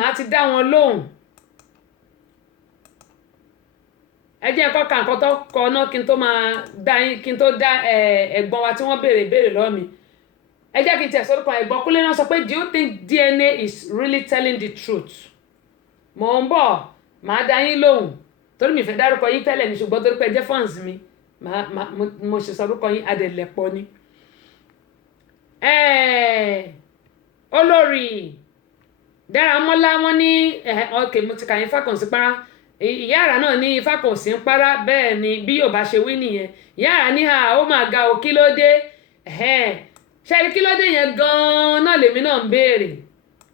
màá ti dá wọn lóhùn. ẹ jẹ́ kó ka nǹkan tó kọ náà kí n tó máa dá yín kí n tó dá ẹ̀gbọ́n wa tí wọ́n béèrè lọ́wọ́ mi. ẹ jẹ́ kí n tẹ̀ sọ́dún kan ẹ̀gbọ́n Kúnlé náà sọ pé do you think DNA is really telling the truth? mò ń bọ̀ màá dá yín lóhùn torí mi fẹ́ dárúkọ yín tẹ́lẹ̀ ní ṣùgbọ́n torí pé ẹ jẹ́ fans mi mo ṣe sọ́dúnkọ yín adẹ̀lẹ̀pọ̀ ni. olórí Dáramọ́lá wọn ní ok mo ti kà yín Fákànsí para ìyá àrà náà ní Fákànsí ń para bẹ́ẹ̀ ni bí yóò bá ṣe wí nìyẹn ìyá àrà ní ó máa ga o kí ló dé ṣe kí ló dé yẹn gan-an náà lèmi náà ń béèrè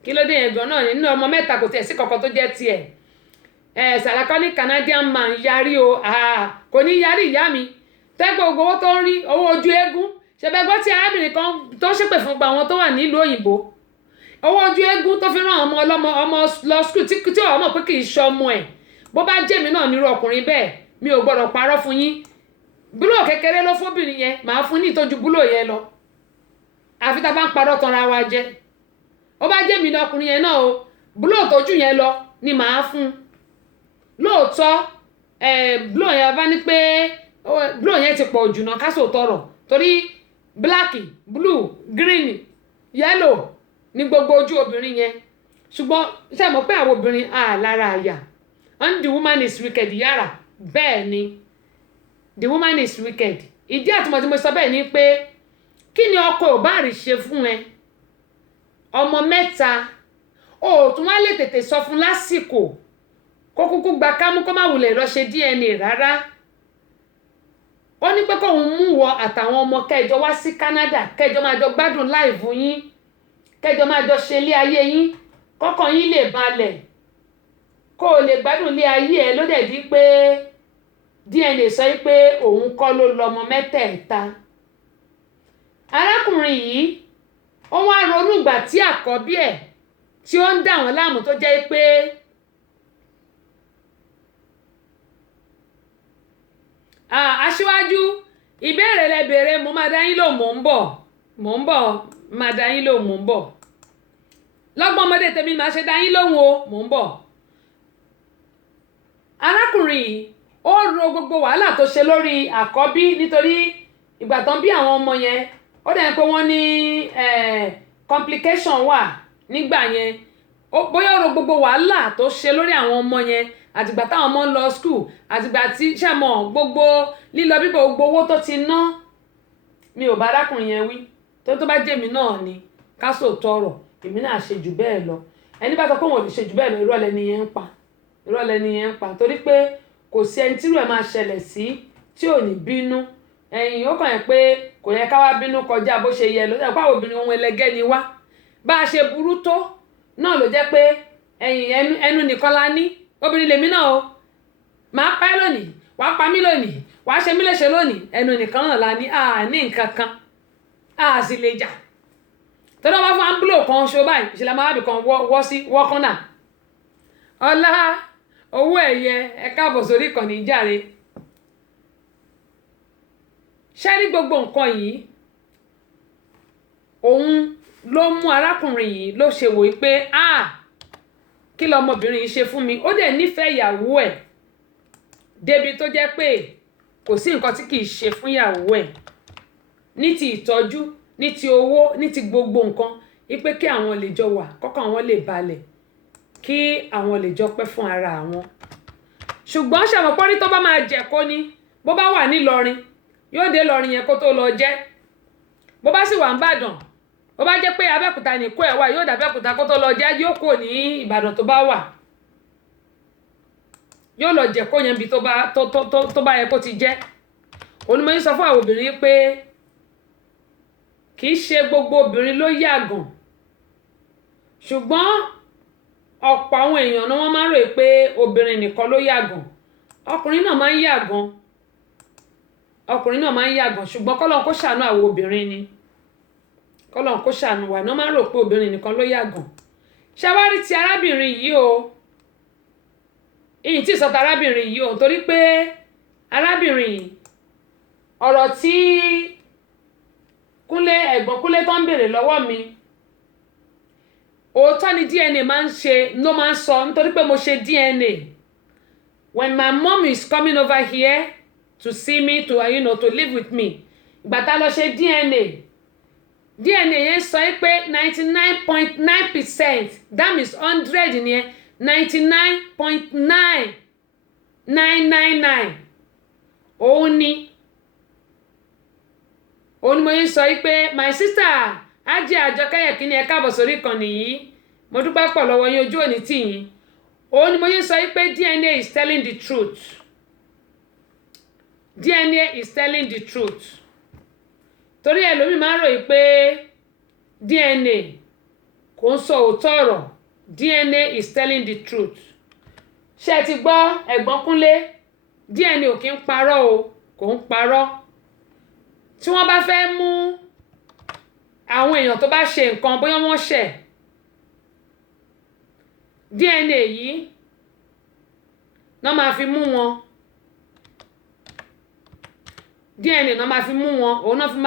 kí ló dé yẹn gan-an náà nínú ọmọ mẹ́ta kò tiẹ̀ sí kankan tó jẹ́ tiẹ̀ Sàràkọ́ ní Canadian man yarí o kò ní yarí ìyá mi tẹ́gbẹ́ gbogbo owó tó ń rí owó ojú eégún ṣẹbẹ́gbọ́ tí arábìnrin kan tó ṣépè fún gba àwọn tó wà nílùú òyìnbó owó ojú eégún tó fi rán ọmọ lọ skul tí ọmọ pé kì í ṣọmọ ẹ̀ bó bá jẹ́mi náà nírú ọkùnrin bẹ́ẹ̀ mi ò gbọ́dọ̀ parọ́ fún yín búlò kékeré ló fóbìnrin yẹn màá fún ní ìtọ́jú búlò yẹn lọ àfi tá a bá ń parọ́ tanra wa jẹ ó bá jẹ́mi ní ọkùnrin yẹn náà o búlò tójú yẹn lọ ni màá fún lóòótọ́ búlò yẹn bá ní pé búlò yẹn ti pọ̀ jù náà kásò tọrọ torí black blue green yellow ní gbogbo ojú obìnrin yẹn ṣùgbọ́n ṣe mọ̀ pé àwọn obìnrin lára àyà and the woman is wicked yàrá bẹ́ẹ̀ ni the woman is wicked ìdí àtúmọ̀ tí mo sọ bẹ́ẹ̀ ni pé kí ni ọkọ ò bá rí ṣe fún ẹ ọmọ mẹ́ta tún wá lè tètè sọ fún lásìkò kó kúkú gba kámú kó má wulẹ̀ lọ ṣe DNA rárá ó ní pé kóun mú wọ àtàwọn ọmọ kẹjọ wá sí Canada kẹjọ máa jọ gbádùn láìvù yín kẹjọ máa jọ ṣe ilé ayé yín kọ́kàn yín lè balẹ̀ kó o lè gbádùn ilé ayé ẹ ló dẹ̀ di pé DNA sọ pé òun kọ́ ló lọ́mọ mẹ́tẹ̀ẹ̀ta arákùnrin yìí ó wá ronú ìgbà tí àkọ́bí ẹ̀ tí ó ń dà wọ́n láàmú tó jẹ́ pé aṣíwájú ìbéèrè lẹ béèrè mo máa dá yín lò mò ń bọ̀ máa dá yín lò mò ń bọ̀ lọ́gbọ́n ọmọdé tèmi máa ṣe dá yín lóhùn o mò ń bọ̀ arákùnrin yìí ó ro gbogbo wàhálà tó ṣe lórí àkọ́bí nítorí ìgbà tán bí àwọn ọmọ yẹn ó dẹ̀ pé wọ́n ní complication wà nígbà yẹn bóyá ó ro gbogbo wàhálà tó ṣe lórí àwọn ọmọ yẹn àtìgbà táwọn ọmọ ń lọ skul àtìgbà tí sàmọ̀ gbogbo lílọ bíbọ̀ gbogbo owó tó ti ná mi ò bá arákùnrin yẹn wí tó bá jẹ́mi náà ni káṣó tọrọ èmi náà ṣe jù bẹ́ẹ̀ lọ ẹni bá sọ pé wọn ò lè ṣe jù bẹ́ẹ̀ lọ irọ́ lẹni yẹn ń pa torí pé kò sí ẹni tírú ẹ̀ máa ṣẹlẹ̀ sí tí ò ní bínú ẹ̀yìn ó kàn yẹn pé kò yẹ ká wá bínú kọjá bó ṣe yẹ lọ sí àpá obìnrin ohun ẹlẹgẹ́ ni wá bá a ṣe burú tó náà ló jẹ́ pé ẹ̀yìn ẹnu nìkan la ní obìnrin lèmi náà o máa pa ẹ́ lónìí wàá pa mí lónìí wàá ṣe mí léṣe lónìí ẹnu nìkan náà la ní ní nǹkan kan sì lè jà tọ́lá wá fún ámbúlò kan ṣo báyìí ìṣẹ̀lẹ̀ máa bì kan wọ́kànnà ọlá owó ẹ̀yẹ ẹ káàbọ̀ sórí ìkànnì ìjàre ṣé ní gbogbo nǹkan yìí òun ló mú arákùnrin yìí ló ṣe wòye pé kí lọmọbìnrin yìí ṣe fún mi ó dẹ̀ nífẹ̀ẹ́ ìyàwó ẹ̀ débi tó jẹ́ pé kò sí nǹkan tí kì í ṣe fún ìyàwó ẹ̀ ní ti ìtọ́jú ní ti owó ní ti gbogbo nǹkan wípé kí àwọn lè jọ wà kọ́kàn wọn lè balẹ̀ kí àwọn lè jọ pẹ́ fún ara àwọn ṣùgbọ́n ṣàmọ̀pọ́rí tó bá máa jẹ́ kó ní bó bá wà nílọrin yóò dé lọrin yẹn kó tó lọ jẹ́ bó bá sì wà ń bàdàn bó bá jẹ́ pé abẹ́òkúta ní kó ẹ̀ wá yóò dàbẹ́òkúta kó tó lọ jẹ́ yóò kó ní ìbàdàn tó bá wà yóò lọ jẹ́ kó yẹn bí tó bá yẹ kó ti jẹ́ onímọ̀ yín sọ fún àwọn obìnrin pé kì í ṣe gbogbo obìnrin ló yàgàn ṣùgbọ́n ọ̀pọ̀ àwọn èèyàn ni wọ́n máa ń rò pé obìnrin nìkan ló yàgàn ọkùnrin náà máa ń yàgàn ṣùgbọ́n kọ́lọ́n kó ṣàánú àwọn obìnrin ni kọ́lọ́n kó ṣàánú wa náà máa ń rò pé obìnrin nìkan ló yàgàn ṣàwárí ti arábìnrin yìí o ìyìn tí ìsọ̀tà arábìnrin yìí o torí pé arábìnrin yìí ọ̀rọ̀ tí ẹ̀gbọ́n Kúnlé tó ń béèrè lọ́wọ́ mi òótọ́ ni DNA máa ń ṣe ló máa ń sọ nítorí pé mo ṣe DNA. When my mom is coming over here to see me to to live with me, ìgbà tá lọ ṣe DNA yẹn sọ pé 99.9%, that means 100 nìyẹn, 99.9999 òun ni mo yín sọ pé my sister Ajé Àjọkẹ́ Yẹ̀kínní ẹ káàbọ̀ sórí ìkànnì yìí, mo dúpẹ́ pọ̀ lọ́wọ́ yín, ojú òní tì yín. Òun ni mo yín sọ pé DNA is telling the truth. DNA is telling the truth. Torí ẹlòmíì máa ń ròyìn pé DNA kò ń sọ òótọ́ ọ̀rọ̀. DNA is telling the truth. Ṣé ẹ ti gbọ́ ẹ̀gbọ́n Kúnlé? DNA ò kí ń parọ́ o, kò ń parọ́. Tí wọ́n bá fẹ́ mú àwọn èèyàn tó bá ṣe nǹkan bóyá wọ́n ṣẹ̀, DNA yìí náà máa fi mú wọn. DNA náà máa fi mú wọn, òun náà fi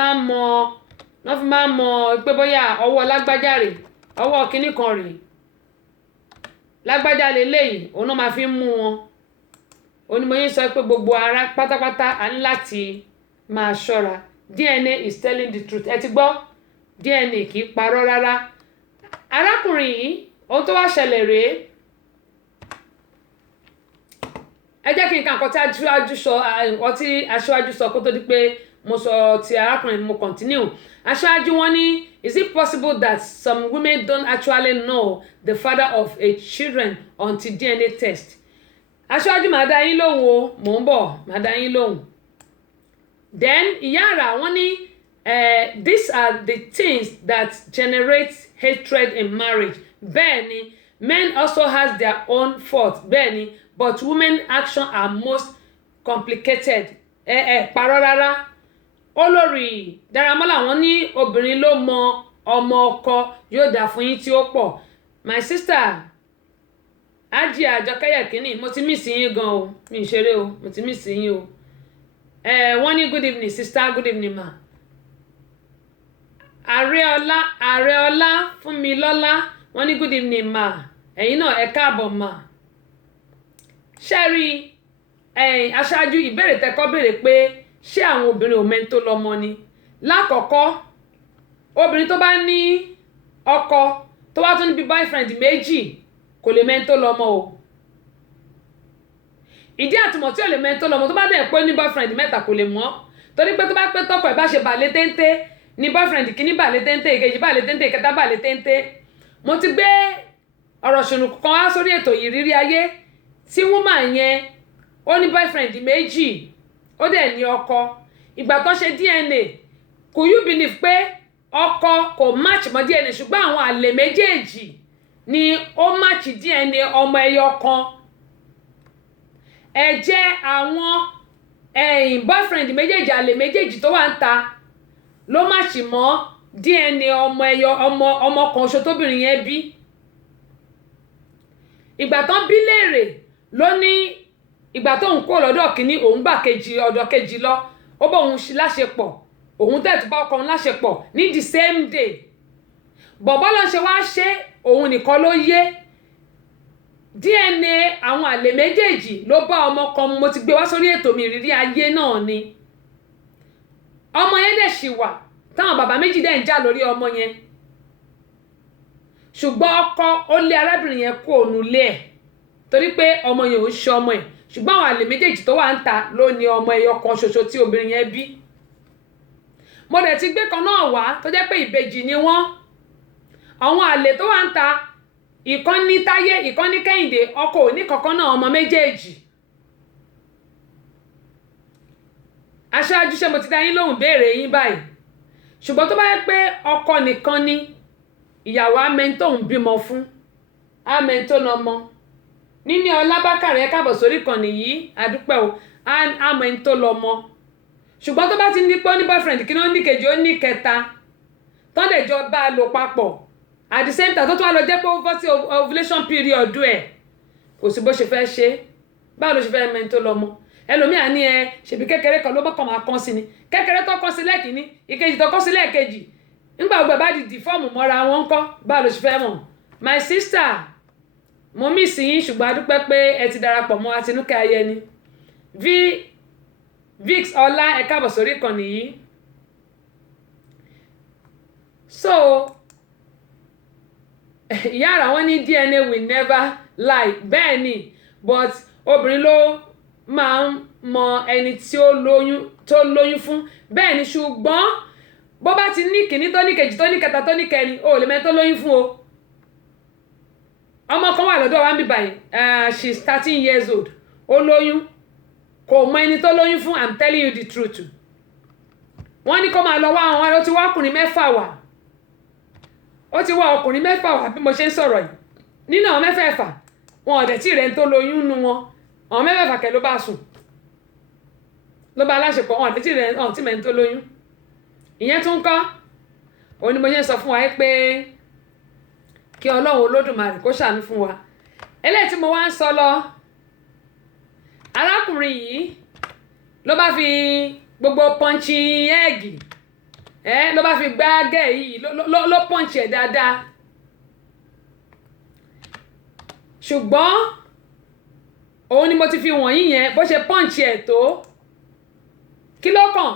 máa ń mọ pé bóyá ọwọ́ lágbájá rè, ọwọ́ kinní kan rè, lágbájá leléyìí, òun náà máa fi mú wọn. Onímọ̀yé sọ pé gbogbo ara pátápátá a ní láti máa ṣọ́ra. DNA is telling the truth. Ẹ ti gbọ́, DNA kì í parọ́ rárá. Arákùnrin yìí ohun tó wá ṣẹlẹ̀ rèé. Ẹ jẹ́ kí n ka nǹkan tí aṣáájú sọ kó tó di pé mo sọ ti arákùnrin, mo continue. Aṣáájú wọn ní, is it possible that some women don't actually know the father of a children until DNA test? Aṣáájú máa dá yín lóhùn o, mò ń bọ̀, máa dá yín lóhùn. Then Ìyáàrá wọ́n ní these are the things that generate hatred in marriage. Bẹ́ẹ̀ ni, men also has their own fault. Bẹ́ẹ̀ ni, but women action are most complicated. Parọ́ rárá. Olórí Dáramọ́lá wọ́n ní obìnrin ló mọ ọmọ ọkọ, yóò dà fún yín tí ó pọ̀. My sister Ajé Àjọkẹ́ Yẹ̀kínní, mo ti miss yín gan o, mi ì ṣeré o, mo ti miss yín o. Wọ́n ní good evening sister, good evening ma. Àrẹọlá Fúnmilọ́lá wọ́n ní good evening ma. Ẹ̀yin náà ẹ káàbọ̀ ma. Ṣẹ́rí aṣáájú ìbéèrè tẹ́kọ́ béèrè pé ṣé àwọn obìnrin ò mẹ́ńtó lọ́mọ ni. Lákọ̀ọ́kọ́, obìnrin tó bá ní ọkọ tó wá tún ní bí boyfriend méjì kò lè mẹ́ńtó lọ́mọ o. Ìdí àtúmọ̀ tí ò lè mẹ́ńtó lọ́mọ tó bá dẹ̀ pé ní boyfriend mẹ́ta kò lè mọ́. Torí pé tó bá pé tọkọ ẹ̀ bá ṣe bàlé téńté ní boyfriend kìíní bàlé téńté, ìkejì bàlé téńté, ìkẹta bàlé téńté. Mo ti gbé ọ̀rọ̀ ṣùnùkùn kan wá sórí ètò ìrírí ayé tí woman yẹn ó ní boyfriend méjì ó dẹ̀ ní ọkọ. Ìgbà tó ṣe DNA, could you believe pé ọkọ kò match mọ́ DNA ṣùgbọ́n àwọn àlè méjèèjì ni ó match DNA ọmọ ẹyọ kan. Ẹ̀jẹ̀ àwọn boyfriend méjèèjì, àlè méjèèjì tó wà ń ta ló match mọ́ DNA ọmọ kan ṣo tóbìnrin yẹn bí. Ìgbà tán bí léèrè ló ní ìgbà tó ń kó lọ́dọ̀ kìíní òun gbà kejì ọ̀dọ̀ kejì lọ, ó bá òun láṣepọ̀, òun tẹ̀tù bá ọkọ òun láṣepọ̀ ní the same day. Bọ̀bọ́ ló ṣe wá ṣe òun nìkan ló yé. DNA àwọn àlè méjèèjì ló bá ọmọ kan, mo ti gbé wá sórí ètò mi ìrírí ayé náà ni. Ọmọ yẹn dẹ̀ ṣì wà táwọn bàbá méjì dẹ̀ ń jà lórí ọmọ yẹn. Ṣùgbọ́n ọkọ ó lé arábìnrin yẹn kó òun lé ẹ̀ torí pé ọmọ yẹn ò ń ṣe ọmọ ẹ̀. Ṣùgbọ́n àwọn àlè méjèèjì tó wà ń ta ló ní ọmọ ẹyọ kan ṣoṣo tí obìnrin yẹn bí. Mo dẹ̀ ti gbé kan náà wá tó jẹ́ pé ìbejì ni wọ́n. Àwọn àlè tó wà ń ta, ìkan ní Táyé, ìkan ní Kẹ́hìndé, ọkọ ò ní kankan náà ọmọ méjèèjì. Aṣáájú ṣé mo ti dá yín lóhùn béèrè yín báyìí. Ṣùgbọ́n tó bá yẹ pé ọkọ nìkan ni, ìyàwó amẹ́ńtò ń bímọ fún, amẹ́ńtò lọ́mọ. Níní Ọlábákàrẹ̀ ẹ káàbọ̀ sórí ìkànnì yìí, àdúpẹ́ o, amẹ́ńtò lọ́mọ. Ṣùgbọ́n tó bá ti ní pé ó ní boyfriend kí ló ní kejì ó ní kẹta, tán dẹ̀ jọ bá a lò papọ̀ at the same time tó tún wá lọ jẹ́ pé ó bọ́ sí ovulation period ẹ̀, kò sí bó ṣe fẹ́ ṣe. Báwo ló ṣe fẹ́ mẹ́ńtò lọ́mọ? Ẹlòmíà ní ṣèbí kékeré kan ló bọ́kàn máa kán sí ni, kékeré tó kán sí lẹ́ẹ̀kínní, ìkejì tó kán sí lẹ́ẹ̀kejì, nígbà gbogbo bá di fọ́ọ̀mù mọ́ra wọn ńkọ́, báwo ló ṣe fẹ́ mọ̀? my sister mo miss yín ṣùgbọ́n a dúpẹ́ pé ẹ ti darapọ̀ mọ́ Àtinúkẹ́ Ayẹni Vix Ọlá ẹ káàbọ̀ sórí ìkànnì yìí. So yàrá wọn ní DNA will never lie bẹ́ẹ̀ ni but obìnrin ló máa ń mọ ẹni tí ó lóyún fún bẹ́ẹ̀ ni ṣùgbọ́n bó bá ti ní kìíní tó ní kejì tó ní kẹta tó ní kẹrin o lè mẹ́ tó lóyún fún o. Ọmọ kan wà lọ́dọ̀ wa ń bí báyìí she's 13 years old ó lóyún kò mọ ẹni tó lóyún fún. I'm telling you the truth. Wọ́n ní kó máa lọ wá àwọn ó ti wá ọkùnrin mẹ́fà wá ó ti wá ọkùnrin mẹ́fà wá bí mo ṣe ń sọ̀rọ̀ yìí nínú àwọn mẹ́fẹ̀ẹ̀fà wọn ọ̀dẹ̀ tí rẹ̀ ń tó lóyún nu wọn àwọn mẹ́fẹ̀ẹ̀fà kẹ́ ló bá sùn ló bá aláṣepọ̀ wọn ọ̀dẹ̀ tí rẹ̀ tí mẹ́ ń tó lóyún. Ìyẹn tún kọ́ òun ni mo ṣe ń sọ fún wa pé kí Ọlọ́run Olódùmarè kó ṣàánú fún wa. Eléyìí tí mo wá ń sọ lọ arákùnrin yìí ló bá fi gbogbo pọ́ǹchì ẹ́ẹ̀gì ló bá fi gbá gẹ́ yìí ló pọ́ǹchì ẹ̀ dáadáa ṣùgbọ́n òun ni mo ti fi wọ̀nyí yẹn bó ṣe pọ́ǹchì ẹ̀ tó kí ló kàn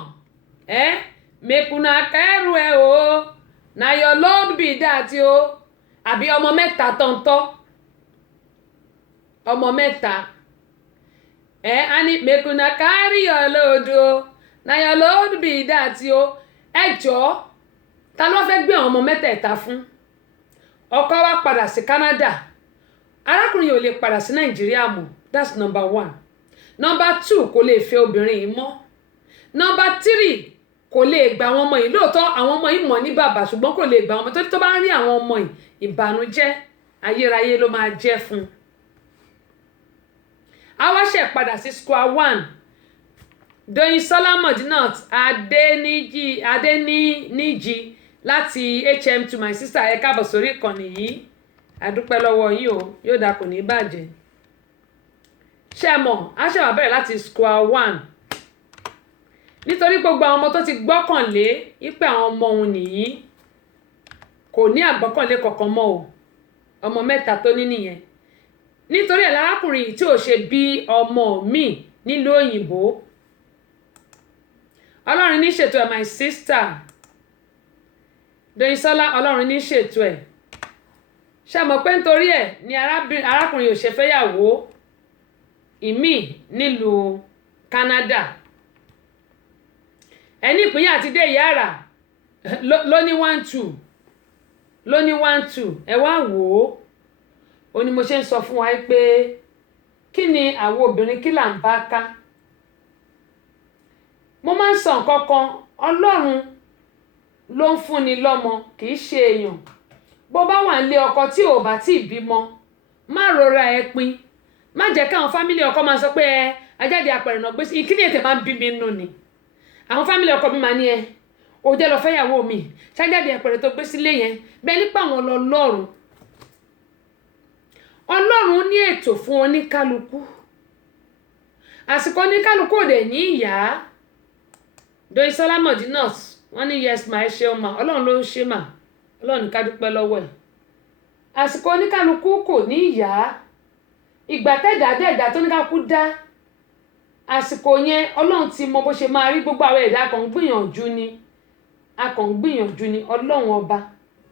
mekuna kẹrù ẹ o na your load be that o àbí ọmọ mẹ́ta tọ̀ntọ̀ ọmọ mẹ́ta a ní mekuna carry your load o na your load be that o ẹ jọ̀ọ́ ta ló fẹ́ gbé ọmọ mẹ́tẹ̀ẹ̀ta fún. Ọkọ wa padà sí Canada arákùnrin yóò lè padà sí Nàìjíríà mọ́ that's number 1. Number 2 kò lè fẹ́ obìnrin yìí mọ́. Number 3 kò lè gba àwọn ọmọ yìí lóòótọ́ àwọn ọmọ yìí mọ̀ ní bàbá ṣùgbọ́n kò lè gba àwọn ọmọ tó bá ń rí àwọn ọmọ yìí ìbànújẹ́ ayérayé ló máa jẹ́ fún un. A wá ṣe padà sí square 1. Doyinsola Modinat Adéníjì láti HM to my sister ẹ káàbọ̀ sórí ìkànnì yìí àdúpẹ́ lọ́wọ́ yín o yóò dà kò ní bàjẹ́. Ṣé mọ̀ a ṣe wà bẹ̀rẹ̀ láti square 1 nítorí gbogbo àwọn ọmọ tó ti gbọ́kànlé wípé àwọn ọmọ òun nìyí kò ní àgbọ́kànlé kankan mọ́ o ọmọ mẹ́ta tó ní nìyẹn nítorí ẹ̀ lárákùnrin yìí tí ò ṣe bí ọmọ mi nílùú òyìnbó. Ọlọ́run ní ṣètò ẹ̀ my sister Doyinsola Ọlọ́run ní ṣètò ẹ̀. Ṣé mọ̀ pé nítorí ẹ̀ ni arákùnrin yìí ò ṣe fẹ́yàwó ìmí nílùú Canada. Ẹni ìpínyà ti dé Yàrá ló ní 1-2 ẹ wá wò ó ní mo ṣe ń sọ fún wa pé kí ni àwọn obìnrin kí là ń bá ká. Mo máa ń sọ nǹkan kan Ọlọ́run ló ń fúnni lọ́mọ kì í ṣe èèyàn. Bó bá wà nílé ọkọ tí ò bá tí ì bímọ má rora ẹ pin má jẹ́ káwọn fámílì ọkọ máa sọ pé ajáde apẹ̀rẹ̀ náà gbé sí ìkíni ètè máa ń bí mi nù ni. Àwọn fámílì ọkọ mi máa ní ó jẹ́ lọ fẹ́yàwó mi ṣájáde apẹ̀rẹ̀ tó gbé sílé yẹn bẹ́ẹ̀ nípa àwọn Ọlọ́run ní ètò fún oníkálukú àsìkò oníkálukú ò dẹ̀ ní ìyá. Doyinsola Modinat wọ́n ní yes ma ẹ ṣeun ma Ọlọ́run ló ń ṣe mà Ọlọ́run ká dúpẹ́ lọ́wọ́ ẹ̀. Àsìkò oníkálukú kò ní ìyá ìgbà tẹ́dàdẹ́dà tó oníkálukú dá àsìkò yẹn Ọlọ́run ti mọ bó ṣe máa rí gbogbo àwọn ẹ̀dá kan gbìyànjú ni Ọlọ́run ọba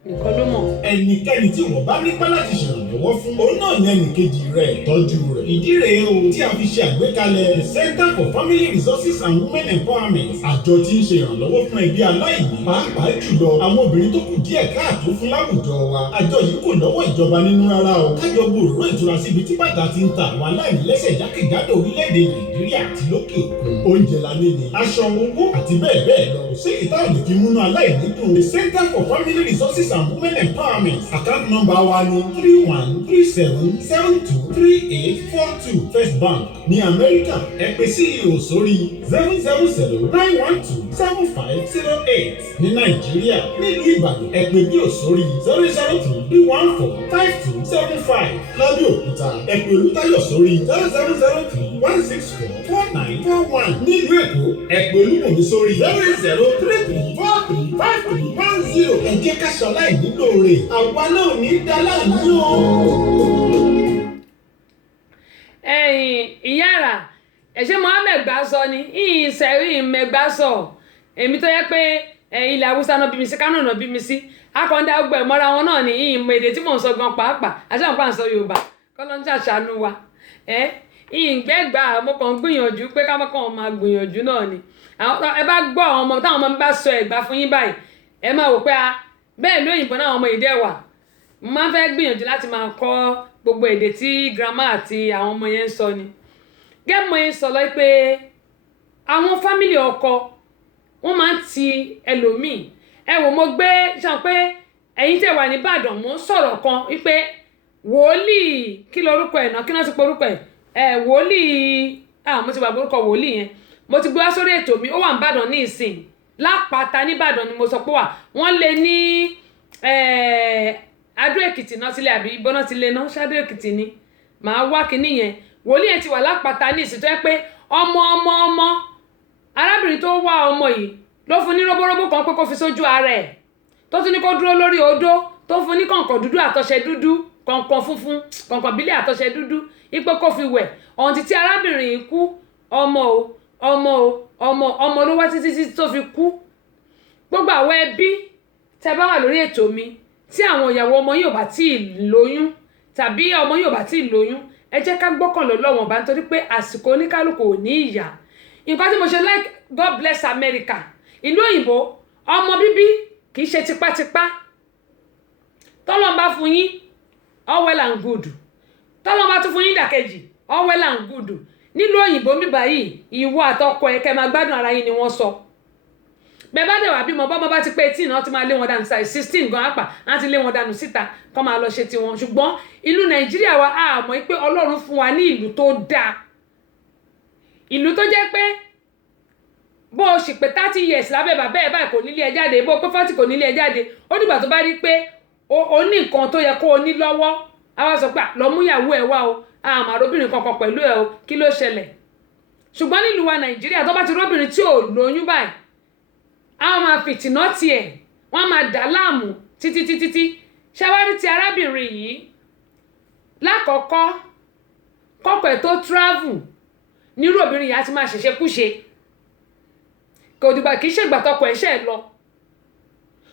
nìkan ló mọ̀. Ẹnikẹ́ni tí wọ́n bá nípa láti ṣèrànlọ́wọ́ fún òun náà ní ẹnìkejì rẹ̀ tọ́jú rẹ̀. Ìdí rèé o tí a fi ṣe àgbékalẹ̀ the Center for Family Resources and Women Empowerment. Àjọ tí ń ṣe ìrànlọ́wọ́ fún ẹbí aláìní pàápàá jùlọ àwọn obìnrin tó kù díẹ̀ káàtó fún láwùjọ wa. Àjọ yìí kò lọ́wọ́ ìjọba nínú rárá o. Kájọ gbòòrò ìtura síbi tí bàtà ti ń ta àwọn aláìní lẹ́sẹ̀ jákèjádò orílẹ̀-èdè Nàìjíríà àti lókè òkun. Oúnjẹ la ní ni aṣọ owó àti bẹ́ẹ̀ bẹ́ẹ̀ lọ. Ṣé ìta òde fi múnú aláìní dùn? The Center for Family Resources and Women Empowerment. Account number wa ni 3137723842 First Bank ní Amẹ́ríkà. Ẹ pè CEO sórí 07091275508. Ní Nàìjíríà nílùú Ìbàdàn ẹ pè bí sórí 00331452275. Lábẹ́ Òkúta ẹ pè Olútáyọ̀ sórí 07031644941. Nílùú Èkó ẹ pè Olúmọ̀mí sórí 08033 535310. ẹ jẹ́ ká ṣọlá ìnílò rẹ̀ àwa náà ní dáláàánú o. ìyára ẹ̀ṣẹ́ Mohammed gbà sọ ni ìṣẹ̀rí mẹ́gbà sọ èmi tó yẹ pé ilẹ̀ haúsá náà bí mi sí Kánò náà bí mi sí akọ̀ǹda ọgbẹ̀ mọ́ra wọn náà ní ìmọ̀ èdè tí mò ń sọ gan pàápàá àṣà ń sọ Yorùbá kọ́lọ́njà ṣàánú wa ìgbẹ́gbà mo kàn ń gbìyànjú pé ká mọ́kàn máa gbìyànjú náà ni ẹ bá gbọ́ àwọn ọmọ táwọn ọmọ mi bá sọ ẹ̀gbá fún yín báyìí ẹ máa wò pé bẹ́ẹ̀ lóyìnbó náà ọmọ èdè wà mo máa ń fẹ́ gbìyànjú láti máa kọ́ gbogbo èdè tí grandma àti àwọn ọmọ yẹn ń sọ ni gẹ́gẹ́ mo yẹn sọ lọ pé àwọn fámìlì ọkọ wọ́n máa ń ti ẹlòmíì ẹ wò mo gbé ṣàn pé ẹ̀yin tẹ̀ wà ní Ìbàdàn mo ń sọ̀rọ̀ kan wípé wòlíì kí lorúkọ ẹ̀ náà kí náà ti porúkọ ẹ̀ wòlíì mo ti wà porúkọ wòlíì yẹn mo ti gbé wá sórí ètò mi ó wà ní Ìbàdàn ní ìsìn Lápáta ní Ìbàdàn ni mo sọ pé wà wọ́n lé ní Adó Èkìtì náà sílẹ̀ àbí ìbọn náà ti lé náà ṣáàdó Èkìtì ni màá wá kinní yẹn wòlíì yẹn ti wà Lápáta ní ìsìn tó yẹ pé ọmọ arábìnrin tó wá ọmọ yìí ló fún ní róbóróbó kan pé kó fi sójú ara ẹ̀ tó tún ní kó dúró lórí odó tó fún ní kọ̀ǹkọ̀ dúdú àtọṣẹ dúdú kọ̀ǹkọ̀ funfun kọ̀ǹkọ̀ bílẹ̀ àtọṣẹ dúdú ipò kó fi wẹ̀ ọ̀hún títí arábìnrin yìí kú ọmọ ló wá títí tó fi kú gbogbo àwọn ẹbí tẹ́ bá wà lórí ètò mi tí àwọn ìyàwó ọmọ yìí ò bá tí ì lóyún tàbí ọmọ yìí ò bá tí ì lóyún ẹ jẹ́ ká gbọ́kànlé Ọlọ́run bá nítorí pé àsìkò oníkálukú ò ní ìyá nǹkan tí mo ṣe like God bless America ìlú òyìnbó ọmọ bíbí kì í ṣe tipátipá tọ́lọ́n bá fún yín all well and good tọ́lọ́n bá tún fún yín ìdàkejì all well and good nílùú òyìnbó mi báyìí ìwọ àtọkọ ẹ kẹ́ máa gbádùn ara yín ni wọ́n sọ bẹ́ẹ̀ bá dẹ̀ wá bímọ bọ́mọ bá ti pé 18 náà ti máa lé wọn dànù sáì 16 gan apà á ti lé wọn dànù síta kọ́ máa lọ ṣe tiwọn ṣùgbọ́n ìlú Nàìjíríà wa á mọ̀ pé Ọlọ́run fún wa ní ìlú tó dáa ìlú tó jẹ́ pé bó o sì pé 30 years lábẹ́ bàbá ẹ̀ báyìí kò nílé ẹ jáde bó o pé 40 kò nílé ẹ jáde ó dìgbà tó bá rí pé o ní nǹkan tó yẹ kó o ní lọ́wọ́ á wá sọ pé lọ mú ìyàwó ẹ wá o àmọ́ àròbìnrin kankan pẹ̀lú ẹ o kí ló ṣẹlẹ̀ ṣùgbọ́n nílùú wa Nàìjíríà tó bá ti róbìnrin tí ò lóyún báyìí àwọn máa fìtìná tiẹ̀ wọ́n máa dà láàmú títí ṣáwárí ti arábìnrin yìí lákọ̀ọ́kọ́ kọ́kọ́ ẹ̀ tó travel nírú obìnrin yìí á ti máa ṣẹ̀ṣẹ̀ kúṣe kò dìgbà kì í ṣe ìgbà tọkọ ẹ̀ ṣe lọ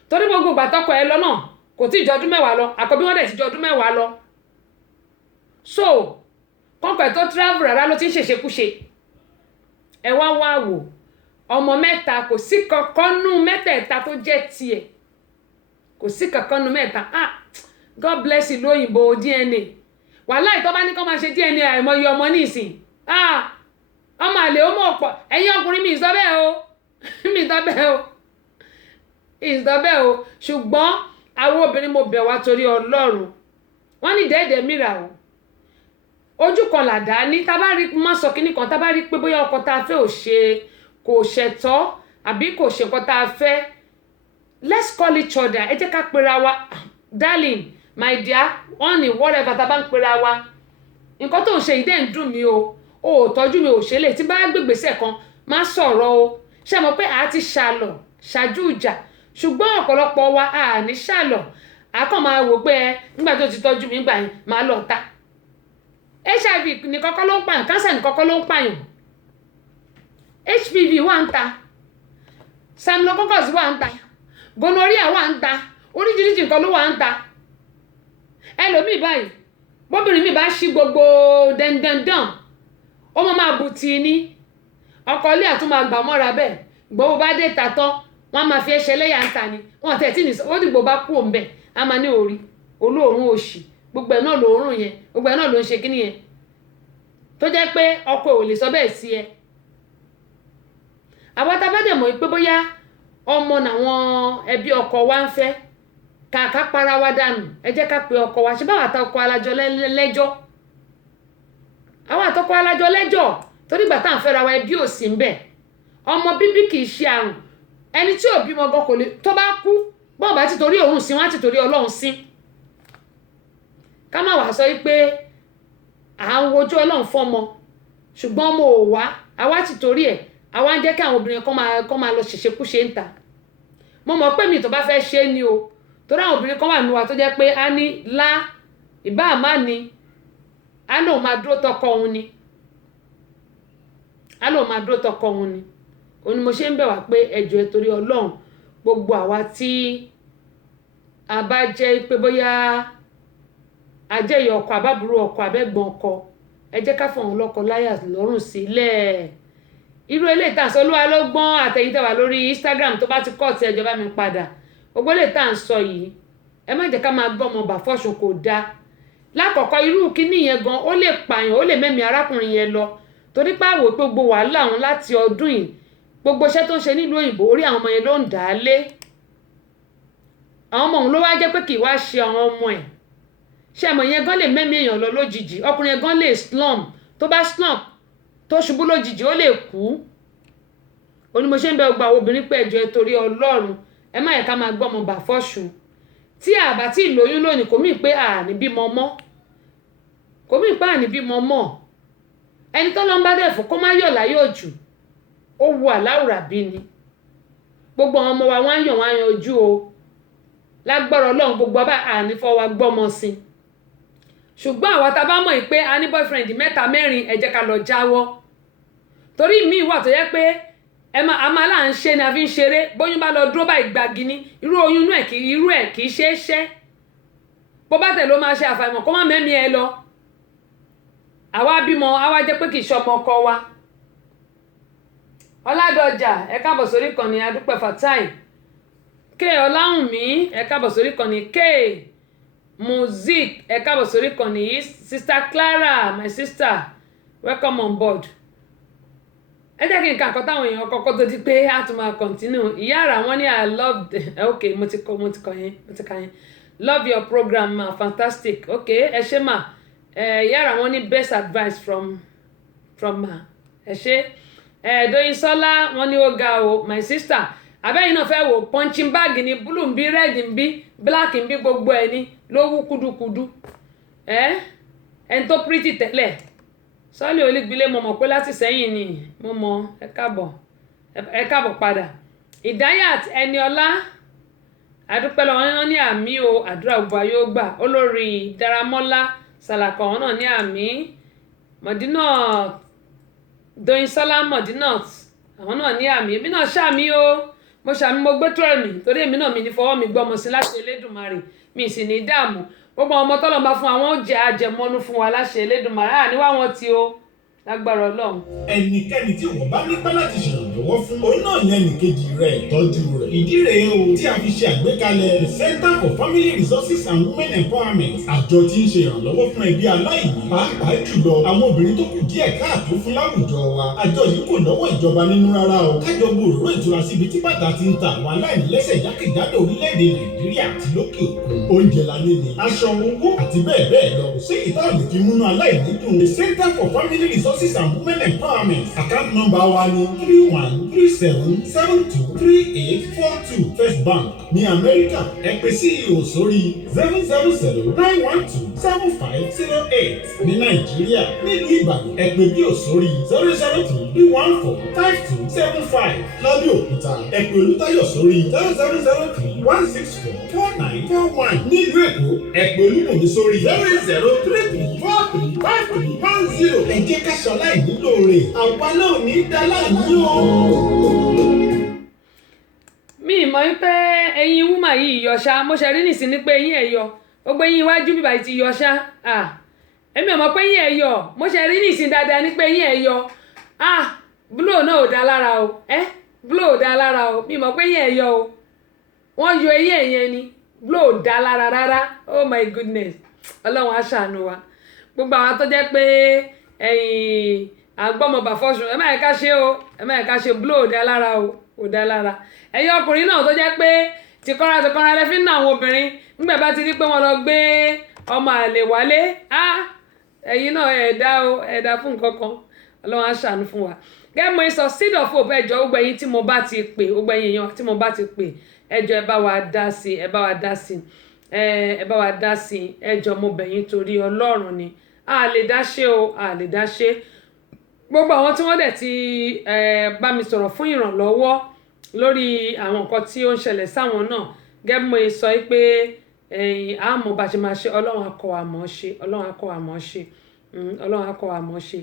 torí gbogbo ìgbà tọkọ ẹ̀ lọ náà kò tí ì jọ ọdún 10 lọ àkọ́bí wọn dẹ̀ ti jọ ọdún 10 lọ so kọ́kọ́ ẹ̀ tó travel rárá ló ti ń ṣẹ̀ṣẹ̀ kúṣe ẹ wá wò ọmọ mẹ́ta kò sí kankan nú mẹ́tẹ̀ẹ̀ta tó jẹ́ tiẹ̀ kò sí kankan nú mẹ́ta God bless ìlú òyìnbó DNA wàhálà ìtọ́ bá ní kọ́ máa ṣe DNA àìmọye ọmọ nísìn ọmọ àlè ó mọ̀ pọ̀ ẹ̀yin ọkùnrin mi ìsọ bẹ́ẹ̀ o ṣùgbọ́n àwọn obìnrin mo bẹ̀ wá torí Ọlọ́run wọ́n ní dẹ́ẹ̀dẹ́ mìíràn o ojú kan làdá ní tábà rí má sọ kínní kan tábà rí pé bóyá ọkọ tá a fẹ́ kò ṣẹ̀tọ́ àbí kò ṣe nǹkan tá a fẹ́ let's call each other ẹ jẹ́ ká pera wa darling my dear honey whatever tá a bá ń pera wa nǹkan tó ń ṣe ìdẹ́ ń dùn mí o ò tọ́jú mi ò ṣe lè tí bá gbègbèsè kan má sọ̀rọ̀ o ṣe mọ̀ pé a ti ṣàlọ̀ ṣáájú ìjà ṣùgbọ́n ọ̀pọ̀lọpọ̀ wa a ní ṣàlọ̀ a kàn máa wò pé nígbà tó ti tọ́jú mi gbà yẹn máa lọ ta HIV ní kọ́kọ́ ló ń pààyàn cancer ní kọ́kọ́ ló ń pààyàn HPV wà ń ta Staphylococcus wà ń ta gonorrhea wà ń ta oríṣiríṣi nǹkan ló wà ń ta ẹlòmíì báyìí bóbìnrin mi bá ṣí gbogbo dandandan ó máa bù tì ní ọkọ ilé àtún máa gbà mọ́ra bẹ́ẹ̀ gbogbo bá dé ta tán wọ́n máa fi ẹṣẹ́ lẹ́yà ń ta ni wọ́n tẹ̀ tí ní ó dìgbò bá kú òun bẹ̀ á máa ní orí olóòórùn òṣì gbogbo ẹ̀ náà lòórùn yẹn gbogbo ẹ̀ náà ló ń ṣe kíní yẹn tó jẹ́ pé ọkọ ò lè sọ bẹ́ẹ̀ sí ẹ àwọn tá a bá dẹ̀ mọ̀ pé bóyá ọmọ làwọn ẹbí ọkọ wa ń fẹ́ kàkà para wa dànù ẹ jẹ́ ká pe ọkọ wa ṣe báwa àtọkọ alájọ lẹ́jọ́ àwọn àtọkọ alájọ lẹ́jọ́ torí ìgbà tá à ń fẹ́ra wa ẹbí ò sí ń bẹ̀ ọmọ bíbí kì í ṣe àrùn ẹni tí ò bímọ gan kò lè tó bá kú bọ́n bá ti torí òun sí wọn á ti torí Ọlọ́run sí ká má wàá sọ pé à ń wojú Ọlọ́run fọ́mọ ṣùgbọ́n ọmọ ò wá àwa ti torí ẹ̀ àwa ń jẹ́ kí àwọn obìnrin kan máa lọ ṣèṣekúṣe ń ta mo mọ̀ pé mi tó bá fẹ́ ṣe ni o torí àwọn obìnrin kan wà nínú wa tó jẹ́ pé a ní lá ìbá àmá ni a lóun máa dúró tọkọ òun ni òun ni mo ṣe ń bẹ̀ wá pé ẹ jọ̀ọ́ ẹ torí Ọlọ́run gbogbo àwa tí a bá jẹ́ pé bóyá ajẹ́yọ ọkọ àbábúrò ọkọ abẹ́gbọ̀n ọkọ ẹ jẹ́ ká fọ̀hún lọ́kọ láyà lọ́rùn sílẹ̀ irú eléyìí tá à ń sọ Olúwa ló gbọ́n àtẹ̀yìntẹ̀wà lórí Instagram tó bá ti kọ́ ti ẹjọ́ bá mi padà gbogbo eléyìí tá à ń sọ yìí ẹ má jẹ́ ká máa gbọ́ ọmọ bà fọ́ṣùn kò dáa lákọ̀ọ́kọ́ irú kíní yẹn gan ó lè pààyàn ó lè mẹ́mí arákùnrin yẹn lọ torí pé àwò pé gbogbo wàhálà òun láti ọdún yìí gbogbo iṣẹ́ tó ń ṣe nílùú òyìnbó orí àwọn ọmọ yẹn ló ń dà á lé àwọn ọmọ òun ló wá jẹ́ pé kì í wá ṣe àwọn ọmọ ẹ̀ ṣe àmọ̀ yẹn gan lè mẹ́mí èèyàn lọ lójijì ọkùnrin yẹn gan lè slum tó bá slum tó ṣubú lójijì ó lè kú onímọ̀ ṣe ń bẹ gba obìnrin pé ẹjọ́ ẹ torí Ọlọ́run ẹ má yẹ ká máa gbọ́ ọmọ bà fọ́ṣùn tí àbá tí ìlóyún lónìí kò mí pé àní bímọ mọ́ kò mí pé àní bímọ mọ́ ẹni tó lọ ń bá dẹ̀ fún kó má yọ̀ láyọ̀ jù ó wu àláwùrà bí ni gbogbo àwọn ọmọ wa wọ́n á yàn wọ́n á yan ojú o lágbára Ọlọ́run gbogbo ọba àní fọwọ́ gbọ́mọ sí ṣùgbọ́n àwa tá a bá mọ̀ pé a ní boyfriend 3 4 ẹ jẹ́ ká lọ jáwọ́ torí mi wà tó yẹ pé a máa là ń ṣe ni a fi ń ṣeré bóyún bá lọ dúró báyìí gbági ní irú oyún inú ẹ̀ kì í ṣe é ṣẹ́ bó bá tẹ̀ ló máa ṣe àfàìmọ̀ kó má mẹ́mí ẹ lọ àwa bímọ àwa jẹ́ pé kì í ṣọmọ ọkọ wa Ọládọjà ẹ káàbọ̀ sórí ìkànnì Adúpẹ́ Fatai k Ọláhùnmí ẹ káàbọ̀ sórí ìkànnì k Music ẹ káàbọ̀ sórí ìkànnì yìí Sister Clara my sister welcome on board ẹ jẹ́ kí n kà nǹkan táwọn èèyàn kọ́kọ́ tó di pé a tún máa continue ìyá ara wọn ní I love okay mo ti kà yẹn love your program ma fantastic okay ẹ ṣé mà ìyá ara wọn ní best advice from ma ẹ ṣé Dóyìnsọ́lá wọn ní ó ga o my sister abẹ́yìn náà fẹ́ wò punching bag ní blue ń bí red ń bí black ń bí gbogbo ẹ̀ ní ló wú kúdukúdu ẹni tó pretty tẹ́lẹ̀ sọ́ọ́lì olígbilé mo mọ̀ pé láti sẹ́yìn ni mo mọ̀ ẹ káàbọ̀ padà Ìdáyàt Ẹniọlá adúpẹ́ lọ́wọ́ wọn ní àmì o àdúrà gbogbo ayé ó gbà olórí Dáramọ́lá Sàlàkọ̀ wọn náà ní àmì Mọ̀dínà Dóyìnsọ́lá Mọ̀dínà àwọn náà ní àmì èmi náà ṣàmì o mo ṣàmì mo gbé tọ́ ẹ̀mí torí èmi náà mi ní fọwọ́ mi gbọ́mọ sí láti Elédùmarè mi sì ní dààmú gbogbo ọmọ tọ́lọ́ bá fún àwọn oúnjẹ àjẹmọ́nú fún wa láṣẹ Elédùmarè àníwá wọn tí ó lágbára Ọlọ́run. ẹnikẹ́ni tí wọ́n bá nípa láti ṣèrànlọ́wọ́ fún òun náà ní ẹnìkejì rẹ̀ tọ́jú rẹ̀. ìdí rèé o tí a fi ṣe àgbékalẹ̀ the Center for Family Resources and Women Empowerment àjọ tí ń ṣe ìrànlọ́wọ́ fún ẹbí aláìní pàápàá jùlọ àwọn obìnrin tó kù díẹ̀ káàtó fún láwùjọ wa. àjọ yìí kò lọ́wọ́ ìjọba nínú rárá o kájọ gbòòrò ìtura síbi tí bàtà ti ń ta àwọn aláìní lẹ́sẹ̀ jákèjádò orílẹ̀-èdè Nàìjíríà àti lókè òkun. oúnjẹ lálé ni aṣọ owó àti bẹ́ẹ̀ bẹ́ẹ̀ lọ kò sí ìtàn lè fi múnú aláìní dùn. the Center for Family Resources and Women Empowerment account number wa ni 3137723842 First Bank ní Amẹ́ríkà ẹ pè CEO sórí 000-912-7508 ní Nàìjíríà nílùú Ìbàdàn ẹ pè BIO sórí 003-314-5275 lábẹ́ Òkúta ẹ pè Olútáyọ̀ sórí 000-164-4941 nílùú Èkó ẹ pè Olúbùnmi sórí 08033435310 ẹ jẹ́ ká ṣọlá ìnílò rẹ̀ àwa náà ní dáláàní o. mi mọ̀ wípé ẹyin wúmà yìí yọ ṣá mo ṣe rí nìsín ní pé eyín ẹ̀ yọ gbogbo eyín iwájú bíbá ti yọ ṣá èmi ò mọ̀ pé eyín ẹ̀ yọ mo ṣe rí nìsín dáadáa ní pé eyín ẹ̀ yọ blow náà ò dá lára o blow ò dá lára o mi mọ̀ pé eyín ẹ̀ yọ o wọ́n yọ eyín ẹ̀ yẹn ni blow ò dá lára rárá oh my goodness Ọlọ́run á ṣàánú wa gbogbo àwọn tó jẹ́ pé àgbọ́mọba fọ́ṣùn ẹ má yẹ ká ṣe o ẹ má yẹ ká ṣe blow ò dá lára o ò dá lára ẹ̀yin ọkùnrin náà tó jẹ́ pé tìkọ́ra lẹ fi ń ná àwọn obìnrin nígbà bá ti rí pé wọ́n lọ gbé ọmọ àlè wálé ẹ̀yin náà ẹ̀dá fún nǹkan kan Ọlọ́run á ṣàánú fún wa gẹ́gẹ́ mo sọ Seed of Hope ẹjọ́ gbogbo ẹ̀yin tí mo bá ti pè gbogbo ẹ̀yin èèyàn tí mo bá ti pè ẹjọ́ ẹ bá wa dá sí ẹ bá wa dá sí ẹjọ́ mo bẹ̀ yín torí Ọlọ́run ni a lè dá ṣe o a lè dá ṣe gbogbo àwọn tí wọ́n dẹ̀ ti bá mi sọ̀rọ̀ fún ìrànlọ́wọ́ lórí àwọn nǹkan tí ó ń ṣẹlẹ̀ sáwọn náà gẹ́gẹ́ bí mo sọ pé àmọ́ bá ṣe máa ṣe ọlọ́run á kọ́ wa mọ̀ ṣe ọlọ́run á kọ́ wa mọ̀ ṣe ọlọ́run á kọ́ wa mọ̀ ṣe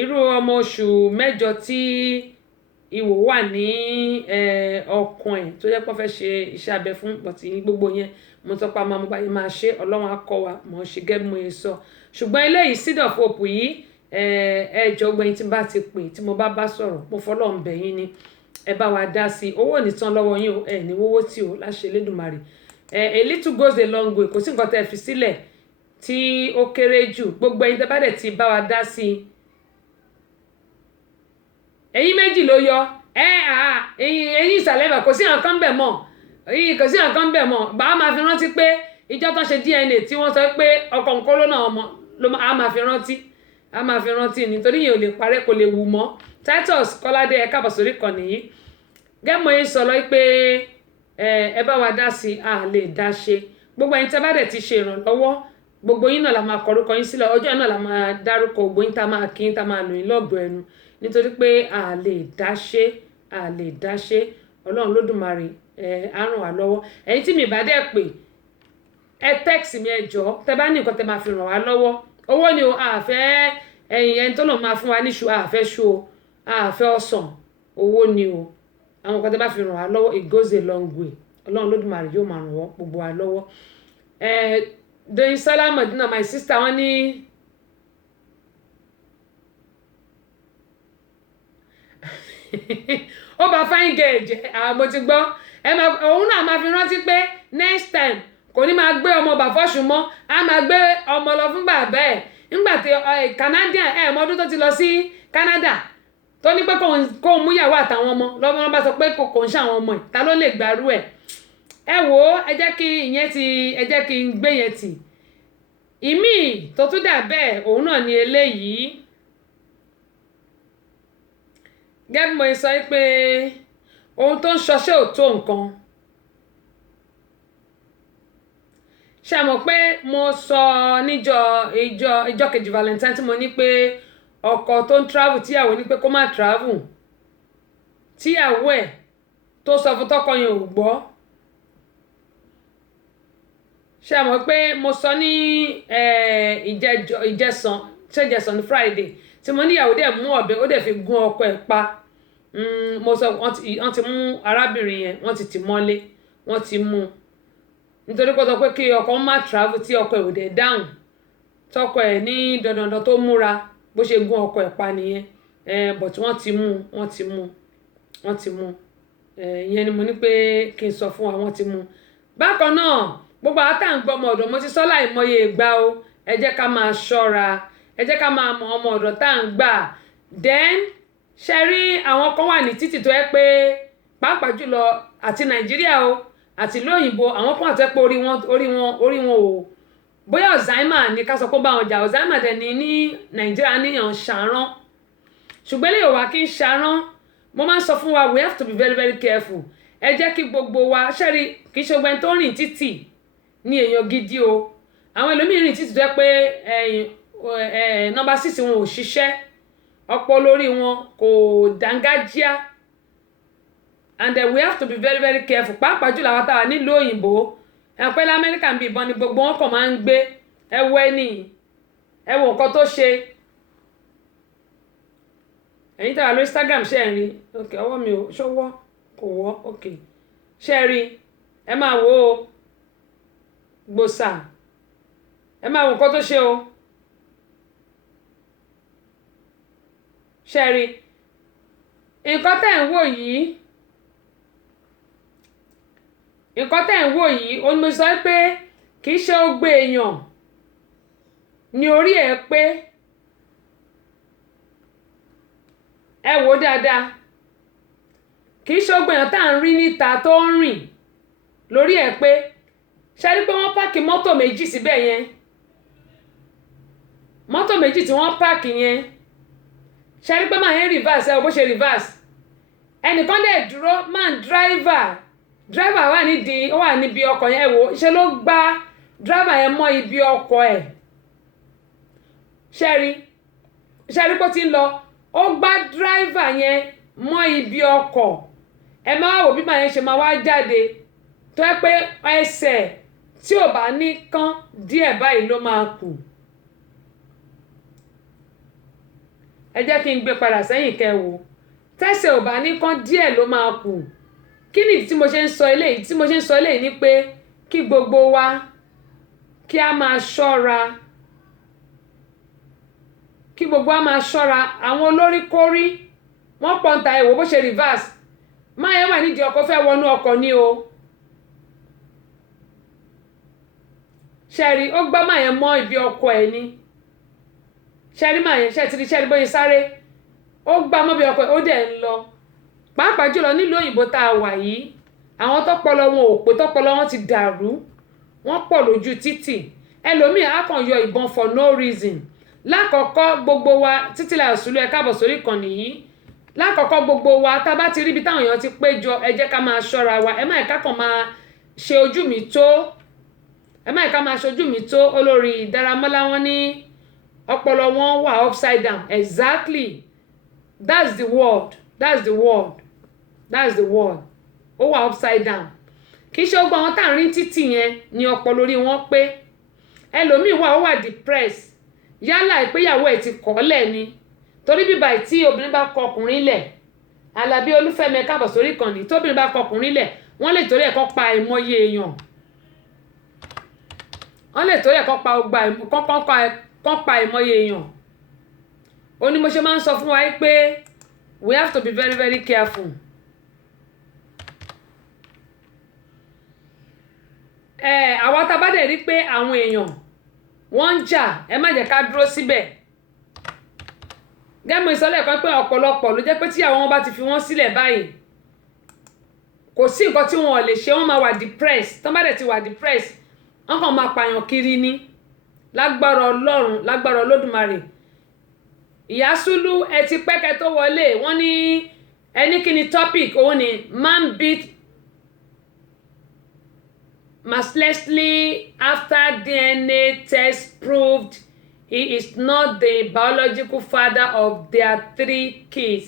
irú ọmọ oṣù mẹ́jọ tí ìwò wà ní ọkàn ẹ̀ tó jẹ́ pé wọ́n fẹ́ ṣe iṣẹ́ abẹ fún bọ̀tì gbogbo yẹn mo sọ pé àmọ́ báyìí máa ṣe ọlọ́run á kọ́ wa mọ̀ ṣe gẹ́gẹ́ bí mo sọ ṣùgbọ́n eléyìí Seed of Hope yìí ẹ jọ̀ọ́ gbẹ̀yìn tí bá ti pè tí mo bá sọ̀rọ̀ mo fọlọ́run bẹ̀ yín ni ẹ bá wa dá sí owó ò ní tán lọ́wọ́ yín o ẹ ní wọ́wọ́ tí o láṣẹ Elédùmarè a little goes a long way kò sí nǹkan tẹ́ fi sílẹ̀ tí ó kéré jù gbogbo ẹ̀yin tẹ́ bá dẹ̀ ti bá wa dá sí ẹ̀yin méjì ló yọ ẹ̀yin ìsàlẹ̀ ibà kò sí nǹkan bẹ̀ mọ́ kò sí nǹkan bẹ̀ mọ́ bá a máa fi rántí pé ìjọ tán ṣe DNA tí wọ́n sọ pé ọkọ̀ nǹkan ló náà ọmọ a máa fi rántí nítorí yẹn ò lè parẹ́ kò lè wù mọ́ Titus Kọ́ládé ẹ káàbọ̀ sórí ìkànnì yìí gẹ́mọ̀ yín sọ lọ pé ẹ bá wa dá sí a lè dá ṣe gbogbo ẹ̀yin tẹ́ bá dẹ̀ ti ṣe ìrànlọ́wọ́ gbogbo yín náà la máa kọrúkọ yín sílẹ̀ ọjọ́ náà la máa dárúkọ gbogbo yín tá máa kí yín tá máa lò yín lọ́gọ̀ọ́ ẹnu nítorí pé a lè dá ṣe Ọlọ́run Lódùmarè á ràn wá lọ́wọ́ ẹ̀yin tí mi bá dẹ̀ pè ẹ text mi ẹ jọ̀ọ́ tẹ́ bá ní nǹkan tẹ́ máa fi ràn wá lọ́wọ́ owó ni o àfẹ́ ẹ̀yin tó lòun máa fún wa níṣu àfẹ́ ṣu o àfẹ́ ọ̀sán owó ni o àwọn kan tẹ́ bá fi ràn wá lọ́wọ́ it goes a long way Ọlọ́run Lódùmarè yóò máa ràn wọ́n gbogbo wa lọ́wọ́ Doyin Salam Madina my sister wọ́n ní ó bá fine girl jẹ́ mo ti gbọ́ òun náà máa fi rántí pé next time kò ní máa gbé ọmọ bàfọ́sùn mọ́ á máa gbé ọmọ lọ fún bàbá ẹ̀ nígbà tí Canadian mọ́dún tó ti lọ sí Canada tó ní pé kò ń múyàwó àtàwọn ọmọ lọ́wọ́ wọn bá sọ pé kò ń ṣàwọn ọmọ ẹ̀ ta ló lè gbàrú ẹ̀ wò ó ẹ jẹ́ kí n gbé yẹn tì ìmí tó tún dà bẹ́ẹ̀ òun náà ni eléyìí gẹ́gẹ́ bí mo sọ pé ohun tó ń ṣọṣẹ́ ò tó nǹkan ṣe mọ̀ pé mo sọ ìjọ kejì Valentine tí mo ní pé ọkọ tó ń travel tíyàwó ní pé kó má travel tíyàwó ẹ̀ tó sọ fún tọkọ yẹn ò gbọ́ ṣe mọ̀ pé mo sọ ní ìjẹsàn ní Friday tí mo níyàwó dẹ̀ mú ọ̀bẹ ó dẹ̀ fi gún ọkọ ẹ̀ pa mo sọ wọ́n ti mú arábìnrin yẹn wọ́n ti tì mọ́lé wọ́n ti mú nítorí pé ó sọ pé kí ọkọ má travel tí ọkọ ẹ̀ ò dẹ̀ dáhùn tọkọ ẹ̀ ní dandandan tó múra bó ṣe gún ọkọ ẹ̀ pa nìyẹn but wọ́n ti mú ìyẹn ni mo ní pé kí n sọ fún wa wọ́n ti mú bákan náà gbogbo àwọn tá à ń gbọ́ ọmọ ọ̀dọ̀ mo ti sọ láìmọye ìgbà o ẹ jẹ́ ká máa ṣọ́ra ẹ jẹ́ ká máa mọ ọmọ ọ̀dọ̀ tá à ń gbà then ṣe rí àwọn kan wà ní títì tó yẹ pé pàápàá jùlọ àti Nàìjíríà o àti ìlú òyìnbó àwọn kan àti pé orí wọn ò bóyá Alzheimer ní ká sọ pé bá wọn jà Alzheimer dẹ̀ ní Nàìjíríà níyàn ṣàrán ṣùgbọ́n lè wà kí n ṣàrán mo máa ń sọ fún wa we have to be very very careful ẹ jẹ́ kí gbogbo wa ṣẹ́rí kì í ṣe ọgbẹ́ni tó rìn títì ní èèyàn gidi o àwọn ẹlòmíín rìn títì tó yẹ pé nọ́mbà 6 wọn ò ṣiṣẹ́ ọ̀pọ̀ lórí wọn kò dángájíá and we have to be very very careful pàápàá jùlọ àwọn táwa nílùú òyìnbó ẹ̀pẹ́ lamẹ́ríkà ń bí ìbọn ni gbogbo wọn kàn máa ń gbé ẹ wo nǹkan tó ṣe ẹ̀yin táwa lórí Instagram ṣe ń rí ok ọwọ́ mi ò ṣọwọ́ kò wọ́ ok ṣe rí ẹ máa wo gbòòsà ẹ máa wo nǹkan tó ṣe o ṣe rí nǹkan tẹ́ ń wò yìí ó ní mo sọ pé kì í ṣe ó gbé èèyàn ní orí ẹ̀ pé ẹ wò dáadáa kì í ṣe ó gbé èèyàn tá à ń rí níta tó ń rìn lórí ẹ̀ pé ṣe rí pé wọ́n páàkì mọ́tò méjì síbẹ̀ yẹn mọ́tò méjì tí wọ́n páàkì yẹn ṣe rí pé máa ń reverse ẹ bó ṣe reverse ẹnìkan dẹ̀ dúró máa ń driver wà níbi ọkọ̀ yẹn wò ṣe ló gbá driver yẹn mọ́ ibi ọkọ̀ ẹ̀ ṣe rí pé ó ti ń lọ ó gbá driver yẹn mọ́ ibi ọkọ̀ ẹ máa wò bí màá yẹn ṣe máa wá jáde tó yẹ pé ẹsẹ̀ tí ò bá ní kán díẹ̀ báyìí ló máa kù. ẹ jẹ́ kí n gbé padà sẹ́yìn kẹwò tẹ́sẹ̀ ò bá ní kán díẹ̀ ló máa kù. kí ni tí mo ṣe ń sọ eléyìí ni pé kí gbogbo wa kí a máa ṣọ́ra àwọn olóríkórí wọ́n pọ̀ǹta ẹ̀wò bó ṣe reverse máa yẹn wà nídìí ọkọ̀ fẹ́ wọnú ọkọ̀ ní o ṣẹ́rí ó gbá máa yẹn mọ́ ibi ọkọ̀ ẹ̀ ni ṣẹ́rí máa yẹn ṣẹ́rí bóyá sáré ó gbá mọ́ ibi ọkọ̀ ẹ̀ ó dẹ̀ ń lọ pàápàá jùlọ nílùú òyìnbó tá a wà yìí àwọn tọ́pọlọ wọn ò pé tọ́pọlọ wọn ti dàrú wọ́n pọ̀ lójú títì ẹlòmíì á kàn yọ ìbọn for no reason. lákọ̀ọ́kọ́ gbogbo wa Títílayọ̀ Sùlú ẹ káàbọ̀ sórí ìkànnì yìí lákọ̀ọ́kọ́ gbogbo wa tá a bá ti rí ibi táwọn èèyàn ti péjọ ẹ jẹ́ ká máa ṣọ́ra wa ẹ má ẹ̀ka kan máa ṣe ojú mi tó olórí Dáramọ́lá wọn ní ọpọlọ wọn wà upside down exactly that's the word ó wà upside down kì í ṣe gbogbo àwọn tá à ń rí títì yẹn ni ọpọlọ orí wọn pé ẹlòmíì wà ó wà depressed yálà ìpéyàwó ẹ̀ ti kọ́lẹ̀ ni torí bíbá tí obìnrin bá kọ ọkùnrin lẹ̀ Alábí Olúfẹ́mi káàbọ̀ sórí ìkànnì tóbìnrin bá kọ ọkùnrin lẹ̀ wọ́n lè torí ẹ̀ kọ́ pa ìmọye èèyàn ó ní mo ṣe máa ń sọ fún wa pé we have to be very very careful. àwa tá a bá dẹ̀ rí pé àwọn èèyàn wọ́n ń jà ẹ má jẹ́ ká dúró síbẹ̀ gẹ́mú ìsọ́lẹ̀ kan pé ọ̀pọ̀lọpọ̀ ló jẹ́ pé tí àwọn wọn bá ti fi wọ́n sílẹ̀ báyìí kò sí nǹkan tí wọn ò lè ṣe wọ́n máa wà depressed tán bá dẹ̀ ti wà depressed wọ́n kàn máa pààyàn kiri ní lágbára Ọlọ́run lágbára Olódùmarè. Ìyá Sùlú ẹ ti pẹ́kẹ́ tó wọlé wọ́n ní ẹni kí ni topic òun ni man beat mercilessly after DNA test proved he is not the biological father of their 3 kids.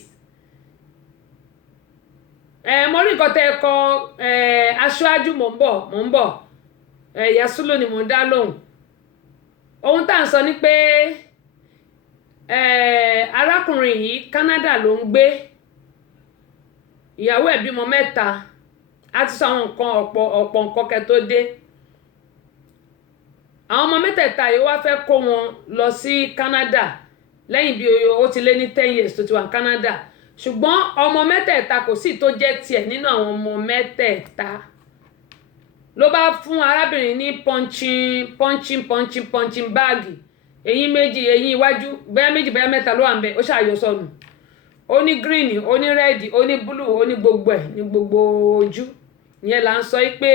Mo rí nǹkan tẹ́ ẹ kọ aṣáájú mò ń bọ̀ Ìyá Sùlú ni mò ń dá lóhùn ohun tá à ń sọ ni pé arákùnrin yìí Canada ló ń gbé ìyàwó ẹ̀ bímọ 3 a ti sọ àwọn nǹkan ọ̀pọ̀ nǹkan kẹ́ tó dé àwọn ọmọ 3 yìí wá fẹ́ kó wọn lọ sí Canada lẹ́yìn bí ó ti lé ní 10 years tó ti wà Canada ṣùgbọ́n ọmọ 3 kò sí tó jẹ́ tiẹ̀ nínú àwọn ọmọ 3 ló bá fún arábìnrin ní punching báàgì eyín méjì eyín iwájú bẹ́ẹ̀ méjì bẹ́ẹ̀ 3 ló wà ń bẹ ó ṣàyọ sọnù ó ní green ó ní red ó ní blue ó ní gbogbo ẹ̀ ní gbogbo ojú ìyẹn là ń sọ pé